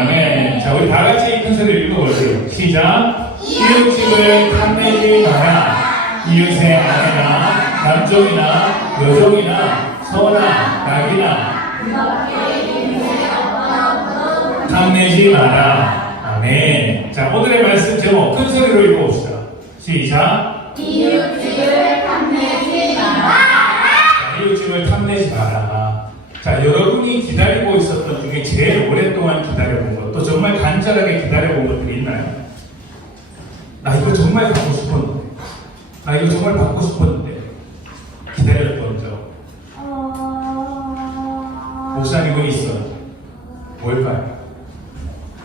아멘. 자, 우리 다 같이 큰 소리를 읽어볼게요. 시작. 이웃집을 탐내지 마라. 이웃의 아내나 남종이나 여종이나 소나 낙이나 탐내지 마라. 아멘. 자, 오늘의 말씀 제목 큰 소리로 읽어봅시다. 시작. 이웃집을 탐내지 마라. 자, 이웃집을 탐내지 마라. 자, 여러분이 기다리고 있었던 중에 제일 오랫동안 기다려본 것, 또 정말 간절하게 기다려본 것들이 있나요? 나 이거 정말 받고 싶었는데, 나 이거 정말 받고 싶었는데 기다렸던 적. 목사님은 있어요. 뭘까요?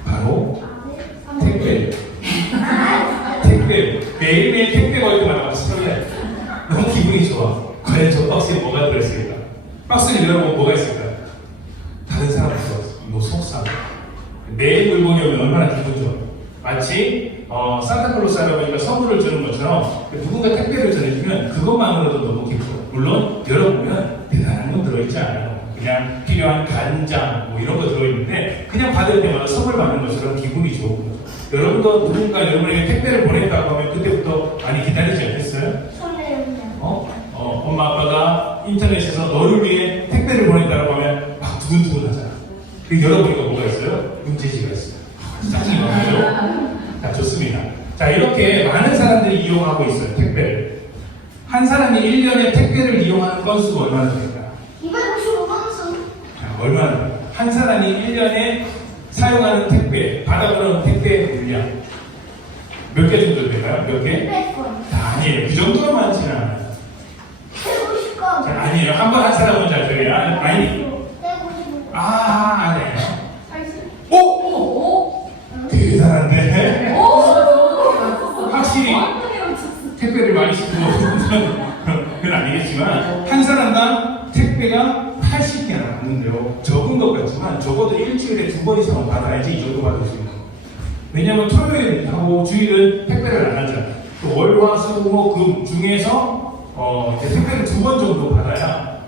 바로 택배. 택배. 매일매일 택배가 올 때마다 설레요. 너무 기분이 좋아. 과연 저 박스에 뭐가 들어있을까? 박스를 열어보면 뭐가 있을까요? 다른 사람이 들어왔어. 뭐 속상. 내 물건이 오면 얼마나 기분 좋아. 마치 산타클로스 할아버지가 선물을 주는 것처럼 누군가 택배를 전해주면 그것만으로도 너무 기뻐요. 물론 열어보면 대단한 건 들어있지 않아요. 그냥 필요한 간장 뭐 이런 거 들어있는데 그냥 받을 때마다 선물 받는 것처럼 기분이 좋은 거죠. 여러분도 누군가 여러분에게 택배를 보냈다고 하면 그때부터 많이 기다리지 않겠어요? 엄마 아빠가 인터넷에서 너를 위해 택배를 보냈다고 하면 막 두근두근 하잖아. 그 열어보니까 뭐가 있어요? 문제지가 있어요. 짜증이 나죠? 자, 좋습니다. 자, 이렇게 많은 사람들이 이용하고 있어요, 택배를. 한 사람이 1년에 택배를 이용하는 건수가 얼마나 될까요? 255건수. 자, 얼마나 될까요? 한 사람이 1년에 사용하는 택배, 받아보는 택배 물량 몇 개 정도 될까요? 몇 개? 100건. 아니에요. 그 정도로 많지는 않아요. 150건. 자, 아니에요. 한 번 한 사람은 잘 돼요. 아니. 155건. 아니에요. 80. 오! 대단한데? 확실히 택배를 많이 시키고 그건 아니겠지만 한 사람당 택배가 80개나 왔는데요. 적은 것 같지만 적어도 일주일에 2번 이상은 받아야지 이 정도 받을 수 있는 거예요. 왜냐하면 토요일하고 주일은 택배를 안 하잖아요. 또 월, 화, 수, 목, 금 중에서 택배를 2번 정도 받아야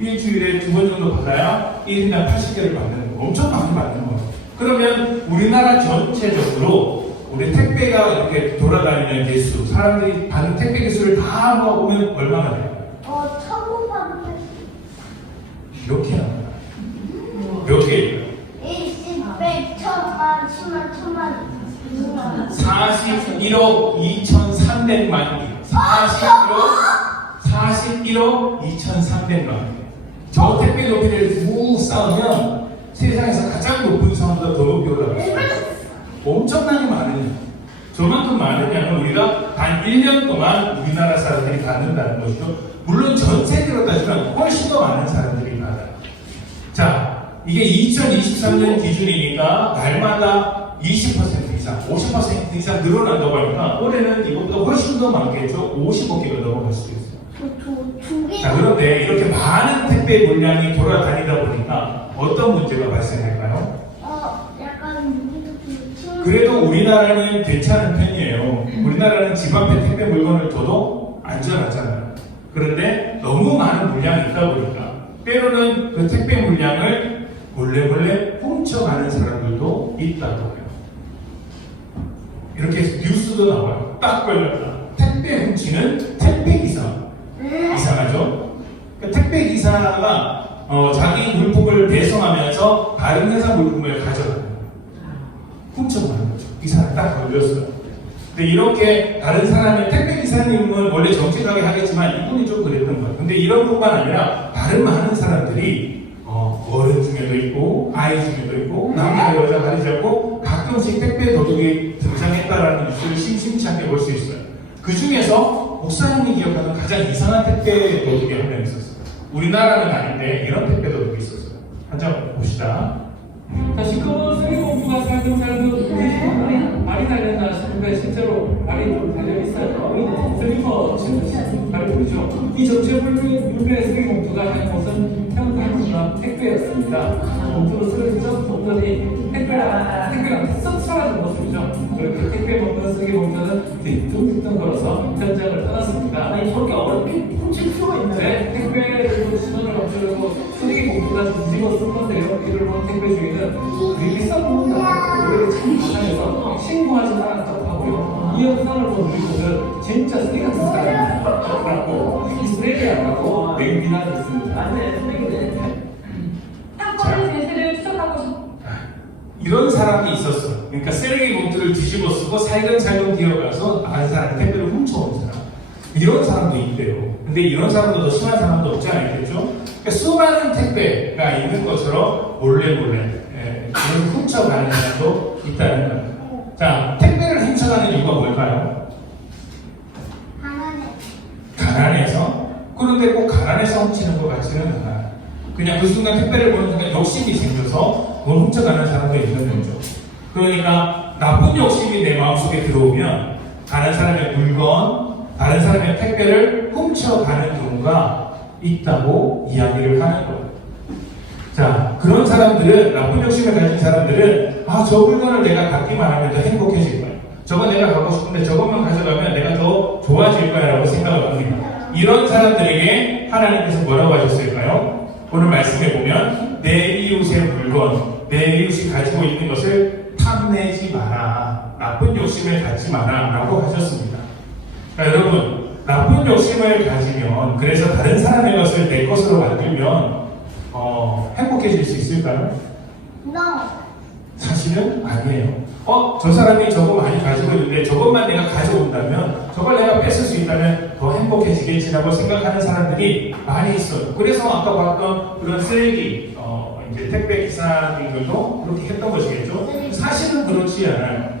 일주일에 2번 정도 받아야 1인당 80개를 받는 거. 엄청 많이 받는 거예요. 그러면 우리나라 전체적으로 우리 택배가 이렇게 돌아다니는 개수, 사람들이 받는 택배 개수를 다 모아보면 얼마나 돼요? 1000번 받으면 몇 개야? 몇 개예요? 20, 100, 1000만, 10만, 1000만, 41억 2300만 개. 41억 2300만 개. 저 택배 높이를 쭉 쌓으면 세상에서 가장 높은 산보다 더 높이 올라갔어요. 엄청나게 많으냐. 저만큼 많으냐면 우리가 단 1년 동안 우리나라 사람들이 받는다는 것이죠. 물론 전 세계로 따지면 훨씬 더 많은 사람들이 받아요. 자, 이게 2023년 기준이니까 날마다 20% 이상, 50% 이상 늘어난다고 하니까 올해는 이것보다 훨씬 더 많겠죠. 55개가 넘어갈 수도 있어요. 자, 그런데 이렇게 많은 택배 물량이 돌아다니다 보니까 어떤 문제가 발생할까요? 약간 그래도 우리나라는 괜찮은 편이에요. 우리나라는 집 앞에 택배 물건을 둬도 안전하잖아요. 그런데 너무 많은 물량이 있다 보니까 때로는 그 택배 물량을 몰래 훔쳐가는 사람들도 있다고 해요. 이렇게 뉴스도 나와요. 딱 걸렸다. 택배 훔치는 택배 기사. 이상하죠? 그러니까 택배 기사가 자기 물품을 배송하면서 다른 회사 물품을 가져가요. 훔쳐가는 거죠. 기사를 딱 걸렸어요. 근데 이렇게 다른 사람의 택배 기사님은 원래 정직하게 하겠지만 이분이 좀 그랬던 거예요. 근데 이런 뿐만 아니라 다른 많은 사람들이 어른 중에도 있고 아이 중에도 있고 남자 여자 가리지 않고 가끔씩 택배 도둑이 등장했다라는 뉴스를 심심찮게 볼 수 있어요. 그 중에서 목사님이 기억하는 가장 이상한 택배 도둑이 한 명 있었어요. 우리나라는 아닌데 이런 택배 도둑이 있었어요. 한 장 봅시다. 자, 시커먼 쓰레기봉투가 살금살금 말이 달렸나 싶은데 실제로 말이 좀 달려있어요. 슬리퍼 신는 말이 보이죠. 이 전체 물류의 쓰레기봉투가 한 것은 태운당 택배였습니다. 봉투로 쓰러지죠. 봉투니 택배가 썩 사라진 모습이죠. 그렇게 택배 먹는 쓰레기봉투는 뒤뚱뒤뚱 걸어서 현장을 떠났습니다. 아니 저렇게 어렵게 훔칠 수가 있나요? 네, 택배를 신원을 감추려고 쓰레기봉투가 뒤집어 쓴 건데요. 이를 본 택배 주인은 되게 비싼 돈이다. 신고하지 않았다고 하고요. 이 영상을 본 우리 분들 진짜 쓰레기 같은 사람이라고 이 쓰레기라고 맹비난했습니다. 맞네, 쓰레기네. 땅콩의 대세를 추적하고 싶 이런 사람이 있었어. 그러니까 쓰레기 봉투를 뒤집어 쓰고 살금살금 기어가서 다른 사람의 택배를 훔쳐온 사람. 이런 사람도 있대요. 근데 이런 사람도 더 심한 사람도 없지 않겠죠? 그러니까 수많은 택배가 있는 것처럼 몰래 그런 훔쳐가는 사람도 있다는 거예요. 자, 택배를 훔쳐가는 이유가 뭘까요? 가난해. 가난해서? 그런데 꼭 가난해서 훔치는 것 같지는 않아요. 그냥 그 순간 택배를 보는 순간 욕심이 생겨서 뭘 훔쳐가는 사람도 있는 거죠. 그러니까 나쁜 욕심이 내 마음속에 들어오면 다른 사람의 물건, 다른 사람의 택배를 훔쳐가는 경우가 있다고 이야기를 하는 거예요. 자, 그런 사람들은, 나쁜 욕심을 가진 사람들은 저 물건을 내가 갖기만 하면 더 행복해질 거야. 저거 내가 갖고 싶은데 저것만 가져가면 내가 더 좋아질 거야 라고 생각을 합니다. 이런 사람들에게 하나님께서 뭐라고 하셨을까요? 오늘 말씀해 보면 내 이웃의 물건, 내 이웃이 가지고 있는 것을 탐내지 마라. 나쁜 욕심을 갖지 마라 라고 하셨습니다. 그러니까 여러분, 나쁜 욕심을 가지면, 그래서 다른 사람의 것을 내 것으로 만들면 행복해질 수 있을까요? No. 사실은 아니에요. 저 사람이 저거 많이 가지고 있는데 저것만 내가 가져온다면, 저걸 내가 뺏을 수 있다면 더 행복해지겠지라고 생각하는 사람들이 많이 있어요. 그래서 아까 봤던 그런 쓰레기, 이제 택배 기사님들도 그렇게 했던 것이겠죠. 사실은 그렇지 않아요.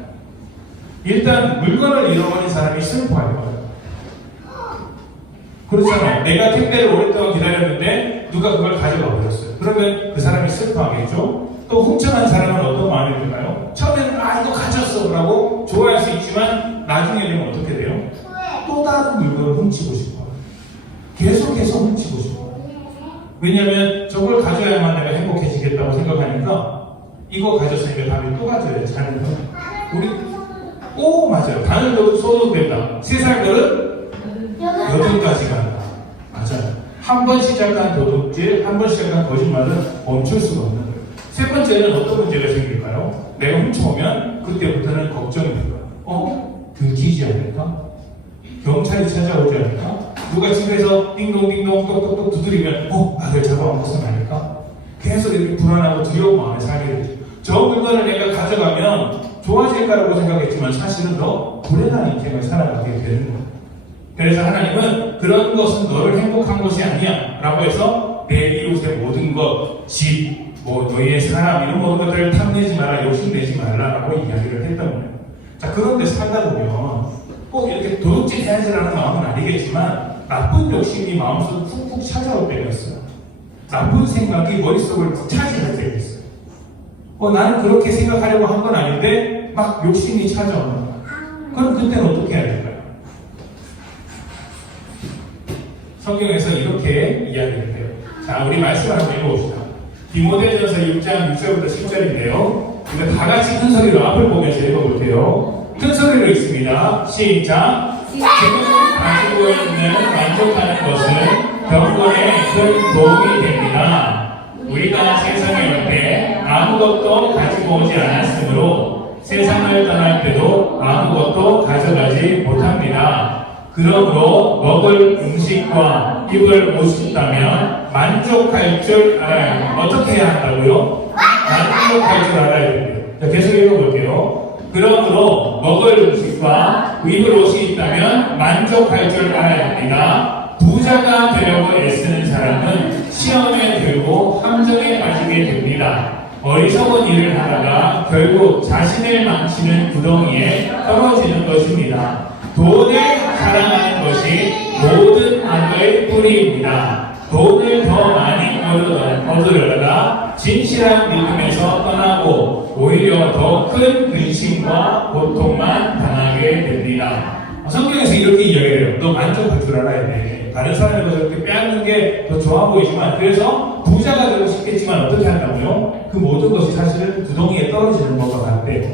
일단 물건을 잃어버린 사람이 슬퍼할 거예요. 그렇잖아요. 내가 택배를 오랫동안 기다렸는데 누가 그걸 가져가 버렸어요. 그러면 그 사람이 슬퍼하겠죠. 또 훔쳐간 사람은 어떤 마음이 들까요? 처음에는 이거 가졌어 라고 좋아할 수 있지만 나중에 되면 어떻게 돼요? 후회. 또 다른 물건을 훔치고 싶어요. 계속해서 훔치고 싶어요. 왜냐하면 저걸 가져야만 내가 행복해지겠다고 생각하니까 이거 가졌으니까 다음에 또 가져야지 하는 거예요. 우리 맞아요. 바늘도 써도 된다. 3살 버릇 8가지 간다. 맞아요. 한 번 시작한 도둑질, 한 번 시작한 거짓말은 멈출 수가 없는 거예요. 세 번째는 어떤 문제가 생길까요? 내가 훔쳐오면 그때부터는 걱정이 들어요. 들키지 않을까? 경찰이 찾아오지 않을까? 누가 집에서 띵동띵동 똑똑똑 두드리면 나를 잡아먹었으면 아닐까? 계속 이렇게 불안하고 두려운 마음에 살게 되죠. 저 물건을 내가 가져가면 좋아질 거라고 생각했지만 사실은 더 불행한 인생을 살아가게 되는 거예요. 그래서 하나님은 그런 것은 너를 행복한 것이 아니야 라고 해서 내 이웃의 모든 것, 집, 너희의 사람 이런 모든 것들을 탐내지 마라, 욕심내지 말라라고 이야기를 했던 거예요. 자, 그런데 살다 보면 꼭 이렇게 도둑질 해야지라는 마음은 아니겠지만 나쁜 욕심이 마음속에 푹푹 찾아올 때가 있어요. 나쁜 생각이 머릿속을 차지할 때가 있어요. 나는 그렇게 생각하려고 한 건 아닌데 막 욕심이 찾아오는 거예요. 그럼 그때는 어떻게 해야 될까요? 성경에서 이렇게 이야기를 해요. 자, 우리 말씀을 한번 읽어봅시다. 디모데전서 6장 6절부터 10절인데요. 이거 다 같이 큰 소리로 앞을 보면서 읽어볼게요. 큰 소리로 읽습니다. 시작. 지금 가지고 있는 만족하는 것은 병건에 큰 도움이 됩니다. 우리가 세상에 올 때 아무것도 가지고 오지 않았으므로 세상을 떠날 때도 아무것도 가져가지 못합니다. 그러므로 먹을 음식과 입을 옷이 있다면 만족할 줄 알아야 어떻게 해야 한다고요? 만족할 줄 알아야 됩니다. 자, 계속 읽어볼게요. 그러므로 먹을 음식과 입을 옷이 있다면 만족할 줄 알아야 합니다. 부자가 되려고 애쓰는 사람은 시험에 들고 함정에 빠지게 됩니다. 어리석은 일을 하다가 결국 자신을 망치는 구덩이에 떨어지는 것입니다. 돈을 사랑하는 것이 모든 악의 뿌리입니다. 돈을 더 많이 얻으려다가 진실한 믿음에서 떠나고 오히려 더 큰 근심과 고통만 당하게 됩니다. 성경에서 이렇게 이야기해요. 너 만족할 줄 알아야 돼. 다른 사람의 것을 이렇게 빼앗는 게 더 좋아 보이지만, 그래서 부자가 되고 싶겠지만 어떻게 한다고요? 그 모든 것이 사실은 구덩이에 떨어지는 것과 같대요.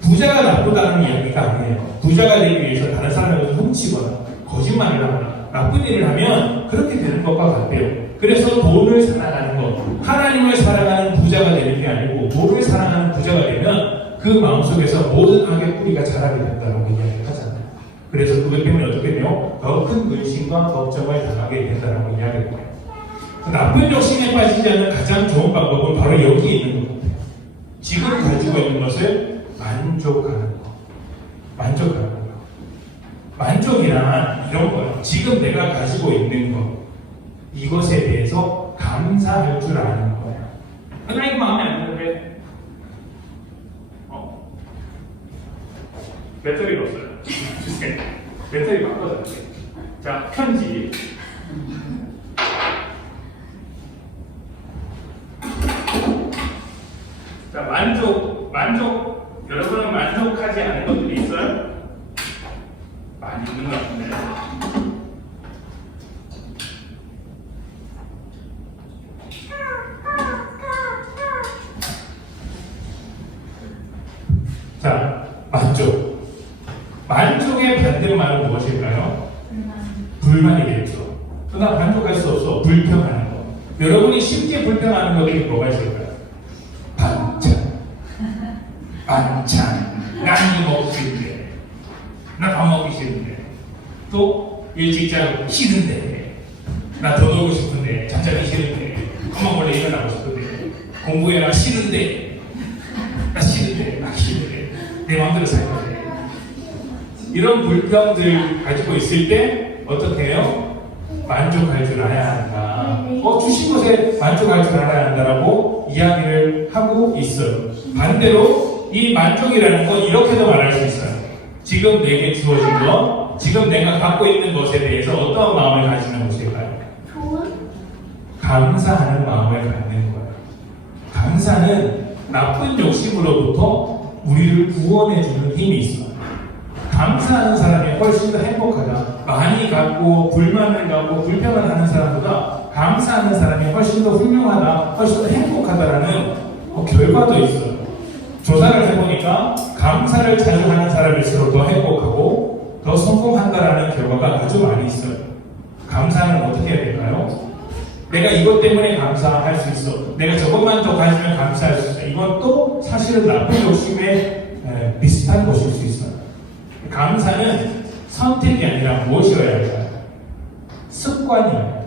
부자가 나쁘다는 이야기가 아니에요. 부자가 되기 위해서 다른 사람의 것을 훔치거나 거짓말을 하거나 나쁜 일을 하면 그렇게 되는 것과 같대요. 그래서 돈을 사랑하는 것, 하나님을 사랑하는 부자가 되는 게 아니고 돈을 사랑하는 부자가 되면 그 그 마음속에서 모든 악의 뿌리가 자라게 된다고 이야기를 하잖아요. 그래서 그것 때문에 어떻게 돼요? 더 큰 근심과 걱정을 당하게 된다고 이야기를 해요. 나쁜 욕심에 빠지지 않는 가장 좋은 방법은 바로 여기에 있는 것 같아요. 지금 가지고 있는 것을 만족하는 것. 만족하는 것. 만족이란 이런 거예요. 지금 내가 가지고 있는 것. 이것에 대해서 감사할 줄 아는 거예요. 나 이거 마음에 안 드는데 배터리가 없어요. 주세요. 배터리 바꿔줄게요. 자, 편지. 자, 만족. 여러분은 만족하지 않은 것들이 있어요? 많이 있는 것 같은데. 자, 만족. 만족의 반대말은 무엇일까요? 불만이겠죠. 나 만족할 수 없어. 불평하는 거. 여러분이 쉽게 불평하는 것들이 뭐가 있을까요? 반찬. 난 이거 먹고 싶은데. 나 밥 먹기 싫은데. 또 일찍 자고 싫은데. 나 더 놀고 싶은데. 잠자기 싫은데. 엄마 몰래 일어나고 싶은데. 공부해라 싫은데. 나 싫은데. 내 마음대로 살 건데. 이런 불평들 가지고 있을 때 어떻게 해요? 만족할 줄 알아야 한다. 주신 것에 만족할 줄 알아야 한다라고 이야기를 하고 있어요. 반대로 이 만족이라는 건 이렇게도 말할 수 있어요. 지금 내게 주어진 것, 지금 내가 갖고 있는 것에 대해서 어떤 마음을 가지는 것일까요? 감사하는 마음을 갖는 거예요. 감사는 나쁜 욕심으로부터 우리를 구원해주는 힘이 있어요. 감사하는 사람이 훨씬 더 행복하다. 많이 갖고 불만을 갖고 불평을 하는 사람보다 감사하는 사람이 훨씬 더 훌륭하다, 훨씬 더 행복하다라는 결과도 있어요. 조사를 해보니까 감사를 자주 하는 사람일수록 더 행복하고 더 성공한다라는 결과가 아주 많이 있어요. 감사는 어떻게 해야 될까요? 내가 이것 때문에 감사할 수 있어. 내가 저것만 더 가지면 감사할 수 있어. 이건 또 사실은 나쁜 욕심에 비슷한 것일 수 있어요. 감사는 선택이 아니라 무엇이어야 할까요? 습관이어야 돼요.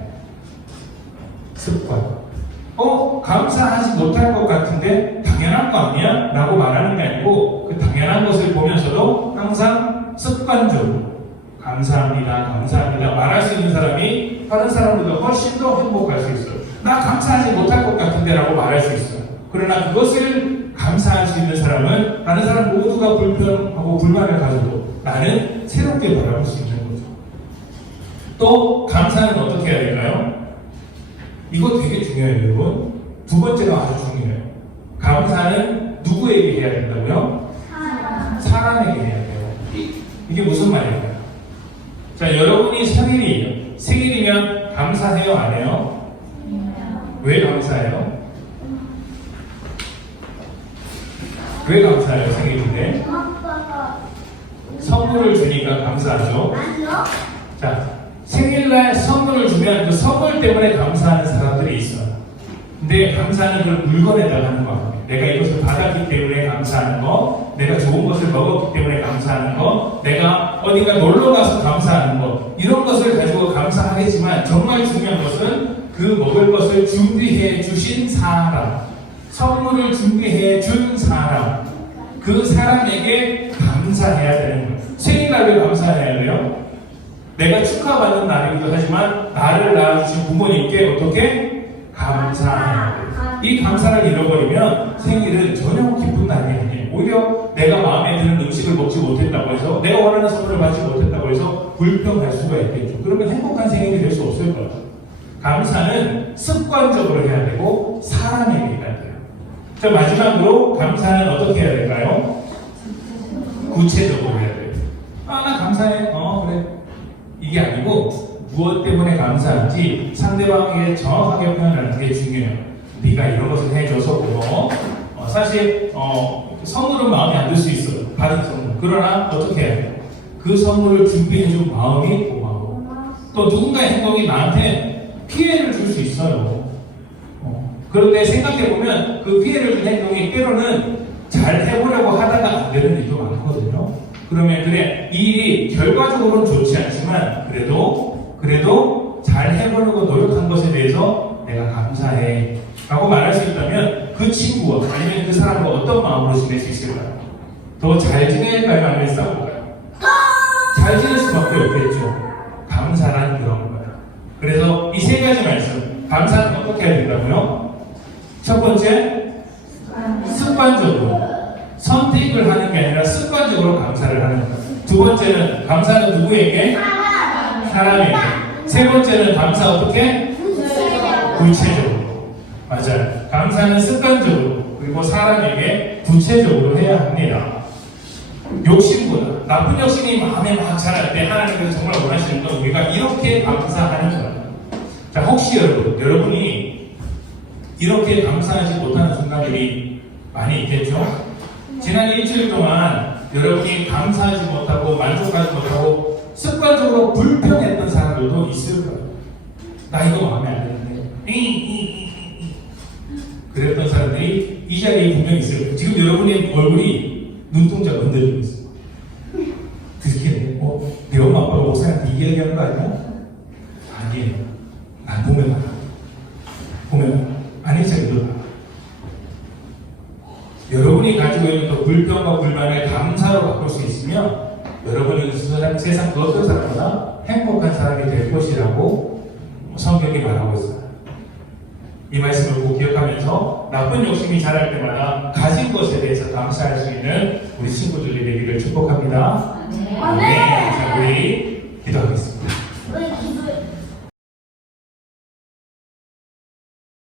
습관. 감사하지 못할 것 같은데 당연한 거 아니야? 라고 말하는 게 아니고 그 당연한 것을 보면서도 항상 습관적으로 감사합니다 말할 수 있는 사람이 다른 사람보다 훨씬 더 행복할 수 있어요. 나 감사하지 못할 것 같은데 라고 말할 수 있어요. 그러나 그것을 감사할 수 있는 사람은 다른 사람 모두가 불평하고 불만을 가져도 나는 새롭게 바라볼 수 있는 거죠. 또 감사는 어떻게 해야 될까요? 이거 되게 중요해요, 여러분. 두 번째가 아주 중요해요. 감사는 누구에게 해야 된다고요? 사람에게 해야 돼요. 이게 무슨 말일까요? 자, 여러분이 생일이면 감사해요, 안 해요? 왜 감사해요? 왜 감사해요, 생일인데? 선물을 주니까 감사하죠. 자, 생일날 선물을 주면 그 선물 때문에 감사하는 사람들이 있어요. 근데 감사는 그 물건에다가 하는 거. 내가 이것을 받았기 때문에 감사하는 거, 내가 좋은 것을 먹었기 때문에 감사하는 거, 내가 어디가 놀러 가서 감사하는 거, 이런 것을 가지고 감사하겠지만 정말 중요한 것은 그 먹을 것을 준비해 주신 사람, 선물을 준비해 준 사람, 그 사람에게 감사해야 되는 거예요. 생일날 왜 감사해야 돼요? 내가 축하받는 날이기도 하지만 나를 낳아주신 부모님께 어떻게 감사해야 돼요. 이 감사를 잃어버리면 생일은 전혀 기쁜 날이 아니에요. 오히려 내가 마음에 드는 음식을 먹지 못했다고 해서, 내가 원하는 선물을 받지 못했다고 해서 불평할 수가 있겠죠. 그러면 행복한 생일이 될 수 없을 거예요. 감사는 습관적으로 해야 되고 사람에게 해야 돼요. 자, 마지막으로 감사는 어떻게 해야 될까요? 구체적으로 해야 돼요. 나 감사해. 그래. 이게 아니고 무엇 때문에 감사한지 상대방에게 정확하게 표현하는 게 중요해요. 네가 이런 것을 해줘서 고마워. 사실 선물은 마음에 안 들 수 있어요. 받은 선물. 그러나 어떻게 해야 돼요? 그 선물을 준비해준 마음이 고마워. 또 누군가의 행동이 나한테 피해를 줄 수 있어요. 그런데 생각해보면 그 피해를 준 행동이 때로는 잘 해보려고 하다 되는 일도 많거든요. 그러면 그래 이 일이 결과적으로는 좋지 않지만 그래도 잘 해보려고 노력한 것에 대해서 내가 감사해 라고 말할 수 있다면 그 친구와 아니면 그 사람과 어떤 마음으로 지낼 수 있을까요? 더 잘 지낼까요? 아니면 싸울까요? 잘 지낼 수밖에 없겠죠. 감사란 그런 거예요. 그래서 이 세 가지 말씀 감사는 어떻게 해야 된다고요? 첫 번째 습관적으로 선택을 하는 게 아니라 습관적으로 감사를 하는 거예요. 두 번째는 감사는 누구에게? 사람에게. 세 번째는 감사 어떻게? 구체적으로. 맞아요. 감사는 습관적으로 그리고 사람에게 구체적으로 해야 합니다. 욕심보다 나쁜 욕심이 마음에 막 자랄 때 하나님께서 정말 원하시는 건 우리가 이렇게 감사하는 거예요. 자, 혹시 여러분이 이렇게 감사하지 못하는 순간들이 많이 있겠죠? 지난 일주일 동안 여러분이 감사하지 못하고 만족하지 못하고 습관적으로 불평했던 사람들도 있을 거예요. 나 이거 마음에 안 드는데 그랬던 사람들이 이 자리에 분명히 있을 거예요. 지금 여러분의 얼굴이 눈동자가 흔들리고 있어요. 듣기에 네 엄마 아빠가 목사한테 이 얘기하는 거 아니야? 아니에요. 난 보면 아니죠. 여러분이 가지고 있는 그 불평과 불만을 감사로 바꿀 수 있으면 여러분은 세상 그 어떤 사람보다 행복한 사람이 될 것이라고 성경이 말하고 있어요. 이 말씀을 꼭 기억하면서 나쁜 욕심이 자랄 때마다 가진 것에 대해서 감사할 수 있는 우리 친구들이 되기를 축복합니다. 네. 자, 우리 기도하겠습니다.